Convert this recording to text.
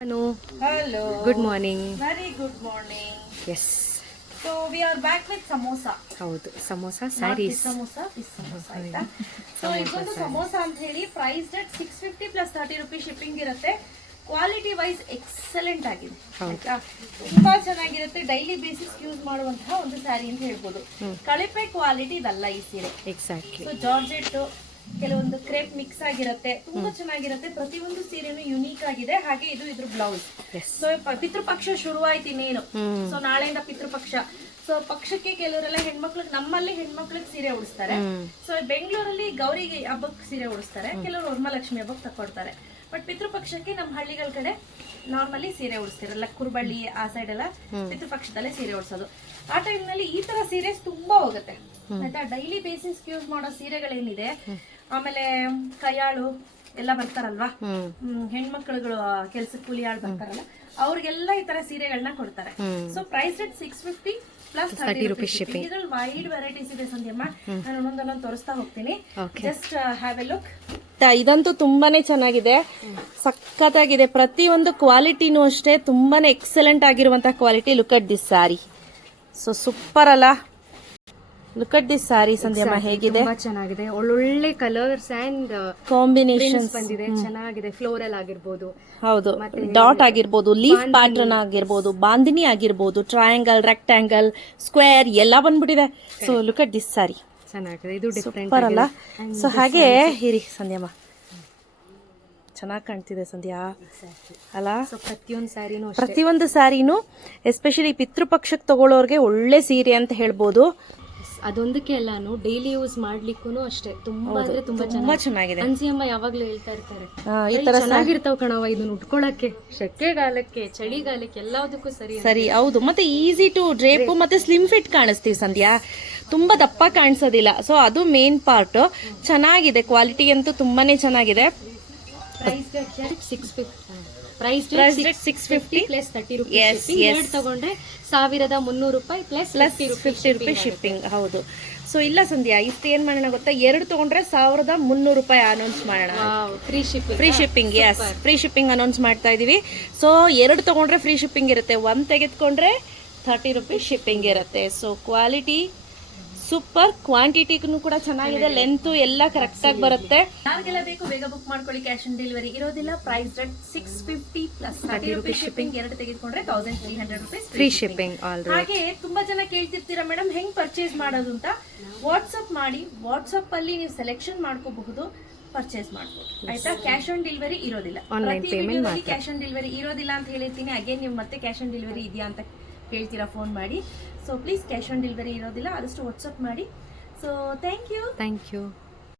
Hello. Hello. Good morning. Very good morning. Yes. So we are back with samosa. ಹೌದು samosa Not this saris samosa, this samosa ಆಯ್ತಾ. So Samosa ಇದೊಂದು saree. Samosa ಅಂತ ಹೇಳಿ price ಡೆಟ್ 650 plus 30 rupees shipping ಇರುತ್ತೆ. Quality wise excellent ಆಗಿದೆ ಆಯ್ತಾ. ತುಂಬಾ ಚೆನ್ನಾಗಿರುತ್ತೆ. ಡೈಲಿ ಬೇಸಿಸ್ ಯೂಸ್ ಮಾಡುವಂತಹ ಒಂದು ಸ್ಯಾರಿ ಅಂತ ಹೇಳ್ಬೋದು. ಕಳಪೆ ಕ್ವಾಲಿಟಿ ಇದಲ್ಲ ಈ ಸೀರೆ. ಎಕ್ಸಾಕ್ಟ್ಲಿ. ಸೊ ಜಾರ್ಜೆಟ್ ಕೆಲವೊಂದು ಕ್ರೇಪ್ ಮಿಕ್ಸ್ ಆಗಿರುತ್ತೆ, ತುಂಬಾ ಚೆನ್ನಾಗಿರುತ್ತೆ. ಪ್ರತಿಯೊಂದು ಸೀರೆನು ಯುನೀಕ್ ಆಗಿದೆ. ಹಾಗೆ ಇದು ಇದ್ರ ಬ್ಲೌಸ್. ಸೊ ಪಿತೃಪಕ್ಷ ಶುರುವಾಯ್ತು ಇನ್ನೇನು. ಸೊ ನಾಳೆಯಿಂದ ಪಿತೃಪಕ್ಷ. ಸೊ ಪಕ್ಷಕ್ಕೆ ಕೆಲವರೆಲ್ಲ ಹೆಣ್ಮಕ್ಳಿಗೆ, ನಮ್ಮಲ್ಲಿ ಹೆಣ್ಮಕ್ಳಿಗೆ ಸೀರೆ ಉಡಿಸ್ತಾರೆ. ಸೊ ಬೆಂಗಳೂರಲ್ಲಿ ಗೌರಿಗೆ ಹಬ್ಬಕ್ಕೆ ಸೀರೆ ಉಡಿಸ್ತಾರೆ, ಕೆಲವರು ವರಮಹಾಲಕ್ಷ್ಮಿ ಹಬ್ಬಕ್ಕೆ ತಕೊಡ್ತಾರೆ. ಬಟ್ ಪಿತೃಪಕ್ಷಕ್ಕೆ ನಮ್ಮ ಹಳ್ಳಿಗಳ ಕಡೆ ನಾರ್ಮಲಿ ಸೀರೆ ಉಡಿಸ್ತಿರಲ್ಲ, ಕುರುಬಳ್ಳಿ ಆ ಸೈಡ್ ಎಲ್ಲ ಪಿತೃಪಕ್ಷದಲ್ಲೇ ಸೀರೆ ಉಡಿಸೋದು. ಆ ಟೈಮ್ ನಲ್ಲಿ ಈ ತರ ಸೀರೆಸ್ ತುಂಬಾ ಹೋಗುತ್ತೆ ಆಯ್ತಾ. ಡೈಲಿ ಬೇಸಿಸ್ ಯೂಸ್ ಮಾಡೋ ಸೀರೆಗಳೇನಿದೆ, ಆಮೇಲೆ ಕೈಯಾಳು ಎಲ್ಲ ಬರ್ತಾರಲ್ವಾ, ಹೆಣ್ಮಕ್ಳುಗಳು ಕೆಲ್ಸಕ್ಕೆ ಕೂಲಿ ಆಳು ಬರ್ತಾರಲ್ಲ, ಅವ್ರಿಗೆಲ್ಲ ಈ ತರ ಸೀರೆಗಳನ್ನ ಕೊಡ್ತಾರೆ. So price rate 650 plus 30 rupees shipping. ಇದ್ರಲ್ಲಿ ವೈಡ್ ವೆರೈಟೀಸ್ ಇದೆ ಸಂಧ್ಯಮ್ಮ, ನಾನು ಒಂದೊಂದೊಂದು ತೋರಿಸ್ತಾ ಹೋಗ್ತೀನಿ. Just have a look. ಇದಂತೂ ತುಂಬಾನೇ ಚೆನ್ನಾಗಿದೆ, ಸಖತ್ತಾಗಿದೆ. ಪ್ರತಿಯೊಂದು ಕ್ವಾಲಿಟಿನೂ ಅಷ್ಟೇ ತುಂಬಾನೇ ಎಕ್ಸಲೆಂಟ್ ಆಗಿರುವಂತಹ quality. Look at this sari. So super ಅಲ್ಲ. Look at this sari Sandhyamma, ಹೇಗಿದೆ? ತುಂಬಾ ಚೆನ್ನಾಗಿದೆ. ಒಳ್ಳೊಳ್ಳೆ ಕಲರ್ಸ್ ಅಂಡ್ ಕಾಂಬಿನೇಷನ್ ಬಂದಿದೆ, ಚೆನ್ನಾಗಿದೆ. ಫ್ಲೋರಲ್ ಆಗಿರ್ಬೋದು, ಹೌದು, ಡಾಟ್ ಆಗಿರ್ಬೋದು, ಲೀಫ್ ಪ್ಯಾಟರ್ನ್ ಆಗಿರ್ಬೋದು, ಬಾಂದಿನಿ ಆಗಿರ್ಬೋದು, ಟ್ರಯಾಂಗಲ್, ರೆಕ್ಟ್ಯಾಂಗಲ್, ಸ್ಕ್ವೇರ್ ಎಲ್ಲ ಬಂದ್ಬಿಟ್ಟಿದೆ. So look at this sari, ಚೆನ್ನಾಗಿದೆ. ಇದು ಡಿಫ್ರೆಂಟ್ ಸೂಪರ್ ಅಲ್ಲ. ಸೊ ಹಾಗೆ ಇರಿ ಸಂಧ್ಯಮ್ಮ, ಚೆನ್ನಾಗಿ ಕಾಣ್ತಿದೆ ಸಂಧ್ಯಾ ಅಲ್ಲ. ಪ್ರತಿಯೊಂದು ಸ್ಯಾರಿನೂ ಎಸ್ಪೆಷಲಿ ಪಿತೃಪಕ್ಷಕ್ಕೆ ತಗೊಳ್ಳೋರ್ಗೆ ಒಳ್ಳೆ ಸೀರೆ ಅಂತ ಹೇಳ್ಬೋದು. ಅದೊಂದಕ್ಕೆ ಎಲ್ಲಾನು ಡೈಲಿ ಯೂಸ್ ಮಾಡ್ಲಿಕ್ಕೂ ಅಷ್ಟೇ ತುಂಬಾ ಅಂದ್ರೆ ತುಂಬಾ ಚೆನ್ನಾಗಿದೆ. ಅನ್ಸಿಯಮ್ಮ ಯಾವಾಗ್ಲೂ ಹೇಳ್ತಾ ಇರ್ತಾರೆ, ಈ ತರ ಚೆನ್ನಾಗಿರ್ತಾವ ಕಣವ ಇದನ್ನ ಉಟ್ಕೊಳಕ್ಕೆ, ಸೆಕೆಗಾಲಕ್ಕೆ, ಚಳಿಗಾಲಕ್ಕೆ ಎಲ್ಲದಕ್ಕೂ ಸರಿ. ಹೌದು, ಮತ್ತೆ ಈಸಿ ಟು ಡ್ರೇಪ್, ಮತ್ತೆ ಸ್ಲಿಮ್ ಫಿಟ್ ಕಾಣಿಸ್ತೀವಿ ಸಂಧ್ಯಾ, ತುಂಬಾ ದಪ್ಪ ಕಾಣಿಸೋದಿಲ್ಲ. ಸೊ ಅದು ಮೇನ್ ಪಾರ್ಟ್. ಚೆನ್ನಾಗಿದೆ, ಕ್ವಾಲಿಟಿ ಅಂತೂ ತುಂಬಾನೇ ಚೆನ್ನಾಗಿದೆ. ಪ್ರೈಸ್ 650 ಪ್ಲಸ್ 30 ರೂಪೀಸ್ ತಗೊಂಡ್ರೆ 1300 ರೂಪಾಯಿ ಪ್ಲಸ್ 50 ರೂಪೀಸ್ ಶಿಪ್ಪಿಂಗ್. ಹೌದು. ಸೊ ಇಲ್ಲ ಸಂಧ್ಯಾ, ಇಷ್ಟು ಏನ್ ಮಾಡೋಣ ಗೊತ್ತಾ, 2 ತಗೊಂಡ್ರೆ 1300 ರೂಪಾಯಿ ಅನೌನ್ಸ್ ಮಾಡೋಣ. Free shipping. Free shipping announce ಮಾಡ್ತಾ ಇದೀವಿ. ಸೊ 2 ತಗೊಂಡ್ರೆ ಫ್ರೀ ಶಿಪ್ಪಿಂಗ್ ಇರುತ್ತೆ, 1 ತೆಗೆದುಕೊಂಡ್ರೆ 30 ರೂಪೀಸ್ ಶಿಪ್ಪಿಂಗ್ ಇರುತ್ತೆ. ಸೊ ಕ್ವಾಲಿಟಿ ಸೂಪರ್, ಕ್ವಾಂಟಿಟಿನೂ ಕೂಡ ಚೆನ್ನಾಗಿದೆ, ಲೆಂತ್ ಎಲ್ಲ ಕರೆಕ್ಟ್ ಆಗಿ ಬರುತ್ತೆ. ಯಾರಿಗೆಲ್ಲ ಬೇಕು ಬೇಗ ಬುಕ್ ಮಾಡ್ಕೊಳ್ಳಿ. ಕ್ಯಾಶ್ ಆನ್ ಡೆಲಿವರಿ ಇರೋದಿಲ್ಲ. Price rate 650 plus 30 rupees shipping. 2 ತೆಗೆದುಕೊಂಡ್ರೆ 1300 ರೂಪೀಸ್ ಫ್ರೀ ಶಿಪ್ಪಿಂಗ್. ಹಾಗೆ ತುಂಬಾ ಜನ ಕೇಳ್ತಿರ್ತೀರಾ ಮೇಡಮ್ ಹೆಂಗ್ ಪರ್ಚೇಸ್ ಮಾಡೋದು ಅಂತ. ವಾಟ್ಸ್ಆಪ್ ಮಾಡಿ, ವಾಟ್ಸ್ಆಪ್ ಅಲ್ಲಿ ನೀವು ಸೆಲೆಕ್ಷನ್ ಮಾಡ್ಕೋಬಹುದು, ಪರ್ಚೇಸ್ ಮಾಡಬಹುದು ಆಯ್ತಾ. ಕ್ಯಾಶ್ ಆನ್ ಡೆಲಿವರಿ ಇರೋದಿಲ್ಲ. ಕ್ಯಾಶ್ ಆನ್ ಡೆಲಿವರಿ ಇರೋದಿಲ್ಲ ಅಂತ ಹೇಳಿರ್ತೀನಿ. ಅಗೇನ್ ನೀವು ಮತ್ತೆ ಕ್ಯಾಶ್ ಆನ್ ಡೆಲಿವರಿ ಇದೆಯಾ ಅಂತ ಕೇಳ್ತೀರಾ ಫೋನ್ ಮಾಡಿ. So please cash on delivery ಇರೋದಿಲ್ಲ, ಆದಷ್ಟು ವಾಟ್ಸ್ಆಪ್ ಮಾಡಿ. So thank you.